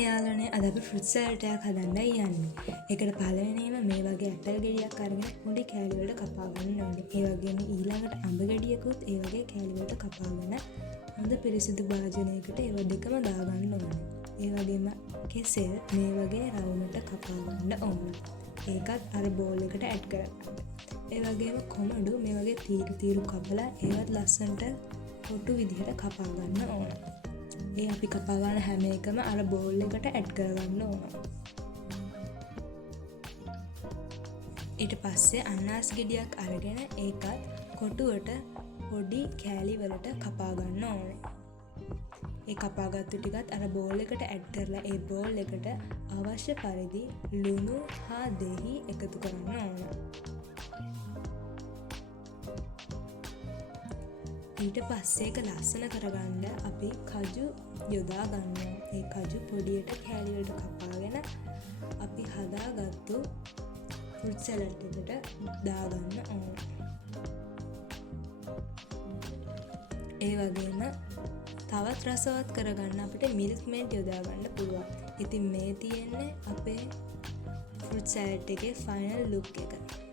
යාළුවනේ අද අපි ෆෘට් සලාඩ් එකක් හදන්නයි යන්නේ. ඒකට පළවෙනිම මේ වගේ ඇපල් ගෙඩියක් අරගෙන පොඩි කෑලි වලට කපා ගන්න ඕනේ. ඒ වගේම ඊළඟට අඹ ගෙඩියකුත් ඒ වගේ කෑලි වලට කපාගෙන හොඳ පිරිසිදු භාජනයකට ඒව දෙකම දාගන්න ඕනේ. ඒ වගේම කෙසෙල් මේ වගේ රවුමට කපා ගන්න ඕනේ. ඒකත් අර බෝල් එකට ඇඩ් කරගන්න. ඒ වගේම කොමඩු මේ වගේ තීරු කපලා ඒවත් ලස්සනට කොටු විදිහට කපා ගන්න ඕනේ. ඒ අපි කපා ගන්න හැම එකම අර බෝල් එකට ඇඩ් කරගන්න ඕන. ඊට පස්සේ අනාස් ගෙඩියක් අරගෙන ඒකත් කොටුවට පොඩි කෑලි වලට කපා ගන්න ඕනේ. ඒ කපාගත්තු ටිකත් අර බෝල් එකට ඇඩ් කරලා ඒ බෝල් එකට අවශ්‍ය පරිදි ලුණු හා දෙහි එකතු කරන්න ඕන. ඊට පස්සේ ඒක ලස්සන කරගන්න අපි කජු යොදා ගන්නවා. ඒ කජු පොඩියට කෑලි වලට කපාගෙන අපි හදාගත්තු ෆෘට් සලාඩ් එකට දාගන්න ඕන. ඒ වගේම තවත් රසවත් කරගන්න අපිට මිල්ක් මේඩ් යොදා ගන්න පුළුවන්. ඉතින් මේ තියෙන්නේ අපේ ෆෘට් සලාඩ් එකේ ෆයිනල් ලුක් එක.